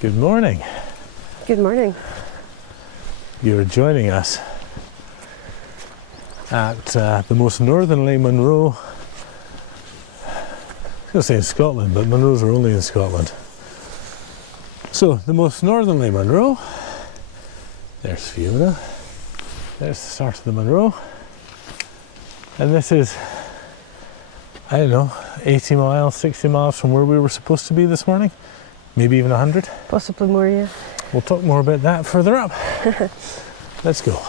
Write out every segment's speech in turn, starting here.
Good morning. Good morning. You're joining us at the most northerly munro. I was going to say in Scotland, but munros are only in Scotland. So, the most northerly munro. There's Fiona. There's the start of the munro. And this is, I don't know, 80 miles, 60 miles from where we were supposed to be this morning. Maybe even 100. Possibly more, yeah. We'll talk more about that further up. Let's go.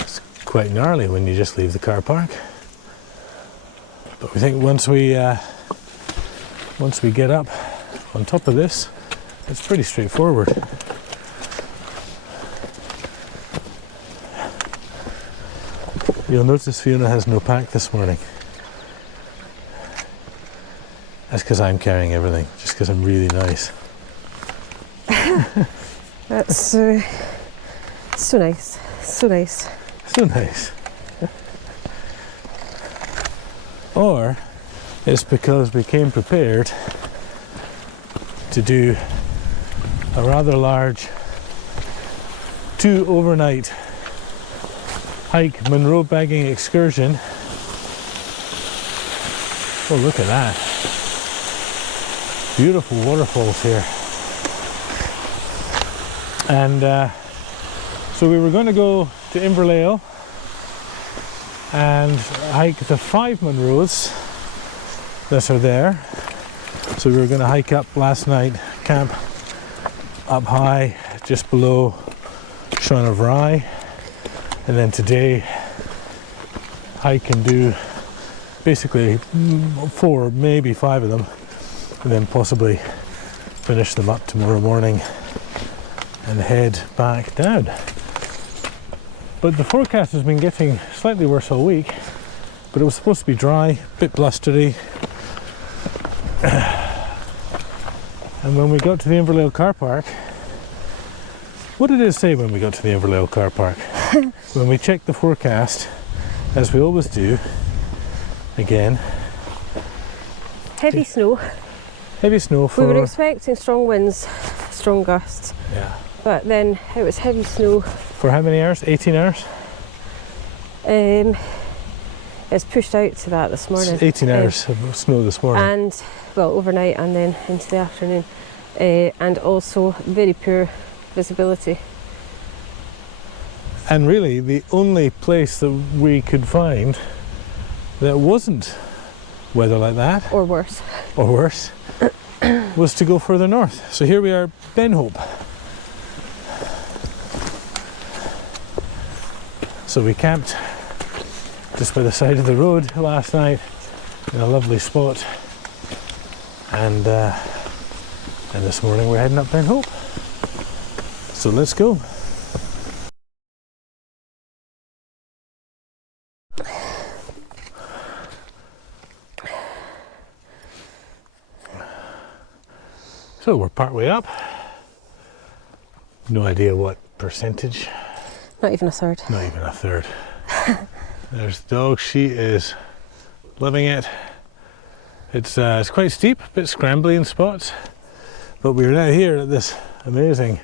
It's quite gnarly when you just leave the car park. But we think once we get up on top of this, it's pretty straightforward. You'll notice Fiona has no pack this morning. That's because I'm carrying everything, just because I'm really nice. That's so nice, so nice. So nice. Or it's because we came prepared to do a rather large 2 overnight hike munro bagging excursion. Oh, look at that. Beautiful waterfalls here. And so we were going to go to Inverleil and hike the 5 munros that are there. So we were going to hike up last night, camp up high just below Sean of Rye, and then today hike and do basically 4, maybe 5 of them, and then possibly finish them up tomorrow morning and head back down. But the forecast has been getting slightly worse all week, but it was supposed to be dry, a bit blustery. And when we got to the Inverleil car park, what did it say when we got to the Inverleil car park? When we checked the forecast, as we always do, again. Heavy snow. Heavy snow for... We were expecting strong winds, strong gusts. Yeah. But then it was heavy snow. For how many hours? 18 hours? It's pushed out to that this morning. It's 18 hours of snow this morning. And, well, overnight and then into the afternoon. And also very poor visibility. And really, the only place that we could find that wasn't weather like that, Or worse. or worse, was to go further north. So here we are, Ben Hope. So we camped just by the side of the road last night in a lovely spot, and this morning we're heading up Ben Hope. So let's go. So we're partway up. No idea what percentage. Not even a third. Not even a third. There's the dog. She is loving it. It's quite steep, a bit scrambly in spots, but we're now here at this amazing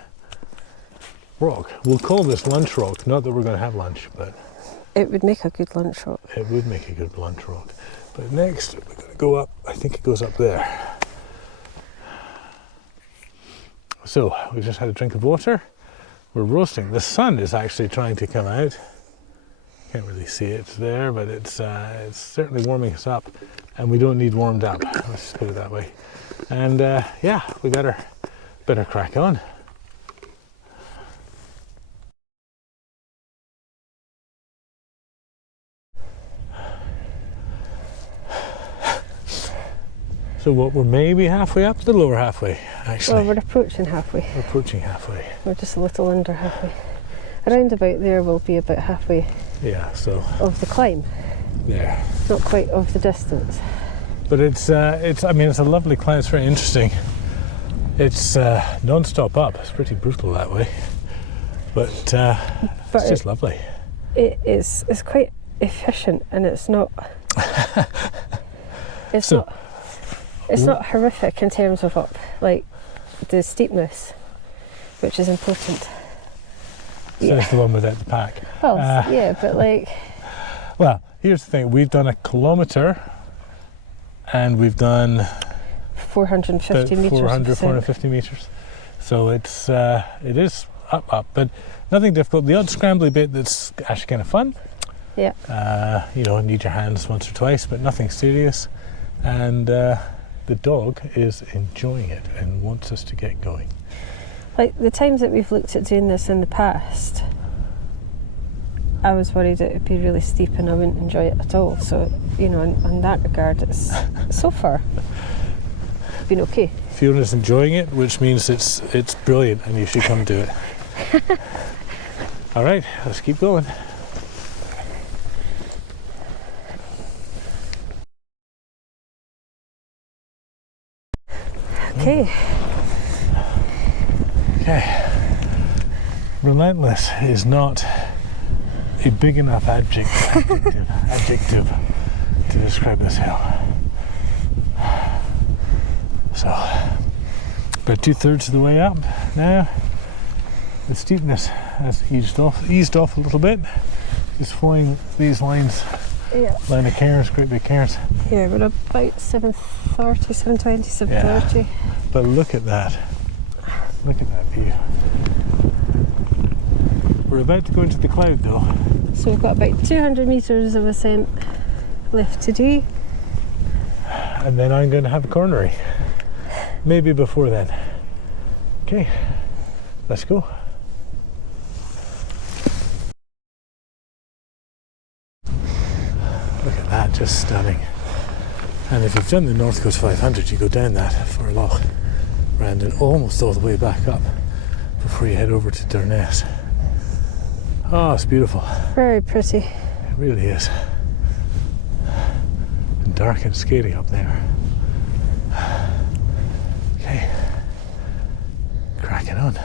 rock. We'll call this lunch rock. Not that we're going to have lunch, but it would make a good lunch rock. It would make a good lunch rock. But next we're going to go up. I think it goes up there. So we've just had a drink of water. We're roasting. The sun is actually trying to come out. Can't really see it there, but it's certainly warming us up, and we don't need warmed up. Let's just put it that way. And yeah, we better crack on. So what, we're maybe halfway up, a little over halfway, actually. Well, we're approaching halfway. We're approaching halfway. We're just a little under halfway. Around about there will be about halfway Yeah, so of the climb. there. Not quite of the distance. But it's I mean, it's a lovely climb. It's very interesting. It's non-stop up. It's pretty brutal that way, but it's just lovely. It's quite efficient, and it's not. It's not horrific in terms of up, like the steepness, which is important. So it's the one without the pack. Well, yeah, but like. Well, here's the thing. We've done a kilometre, and we've done 450 metres. 450 metres. So it is up, but nothing difficult. The odd scrambly bit that's actually kind of fun. Yeah. You know, need your hands once or twice, but nothing serious. And the dog is enjoying it and wants us to get going. Like the times that we've looked at doing this in the past, I was worried it would be really steep and I wouldn't enjoy it at all. So, you know, in that regard, it's so far been okay. Fiona's enjoying it, which means it's brilliant and you should come do it. All right, let's keep going. Okay. Okay. Relentless is not a big enough adjective to describe this hill. So, about 2/3 of the way up now. The steepness has eased off a little bit. Just following these lines. Yeah. Line of cairns, great big cairns. Yeah, we're about 7:30, 7:20, 7:30. Yeah. But look at that. Look at that view. We're about to go into the cloud though. So we've got about 200 metres of ascent left to do. And then I'm going to have a coronary. Maybe before then. Okay, let's go. Look at that, just stunning. And if you've done the North Coast 500, you go down that for a loch, round and almost all the way back up before you head over to Durness. Oh, it's beautiful. Very pretty. It really is. And dark and scary up there. Okay, cracking on.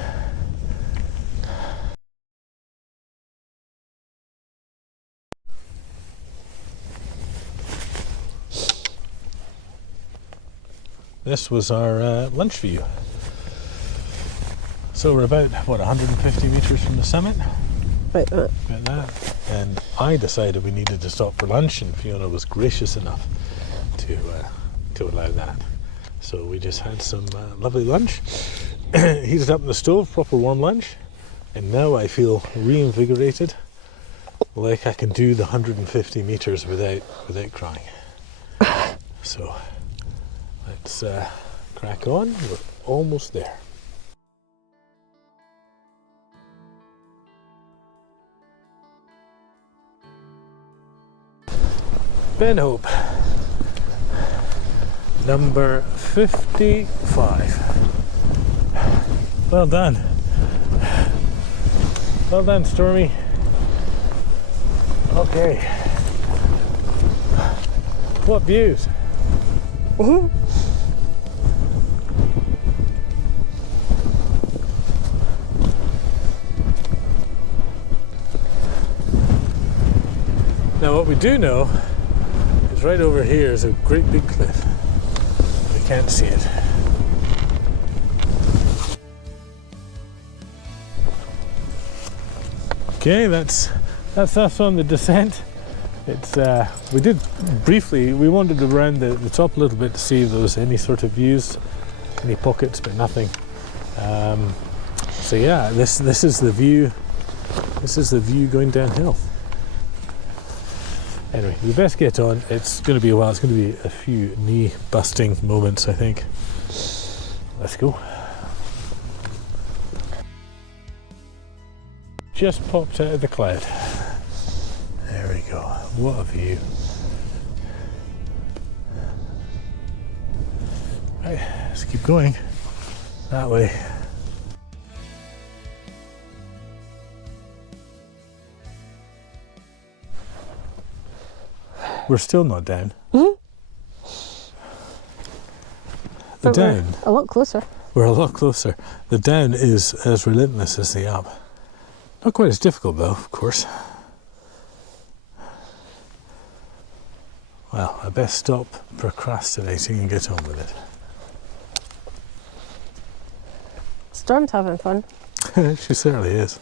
This was our lunch view. So we're about, what, 150 metres from the summit? Like that. About that. And I decided we needed to stop for lunch, and Fiona was gracious enough to allow that. So we just had some lovely lunch, heated up in the stove, proper warm lunch, and now I feel reinvigorated, like I can do the 150 metres without crying. So let's crack on. We're almost there. Ben Hope, number 55. Well done. Well done, Stormy. Okay. What views? Woohoo! Now what we do know is right over here is a great big cliff. We can't see it. Okay, that's us on the descent. It's we did briefly, we wandered around the top a little bit to see if there was any sort of views, any pockets, but nothing. So yeah, this is the view. This is the view going downhill. Anyway, we best get on. It's going to be a while. It's going to be a few knee busting moments, I think. Let's go. Just popped out of the cloud. There we go. What a view. Right, let's keep going that way. We're still not down. Mm-hmm. But down, we're a lot closer. we're a lot closer. The down is as relentless as the up. Not quite as difficult though, of course. Well, I best stop procrastinating and get on with it. Storm's having fun. She certainly is.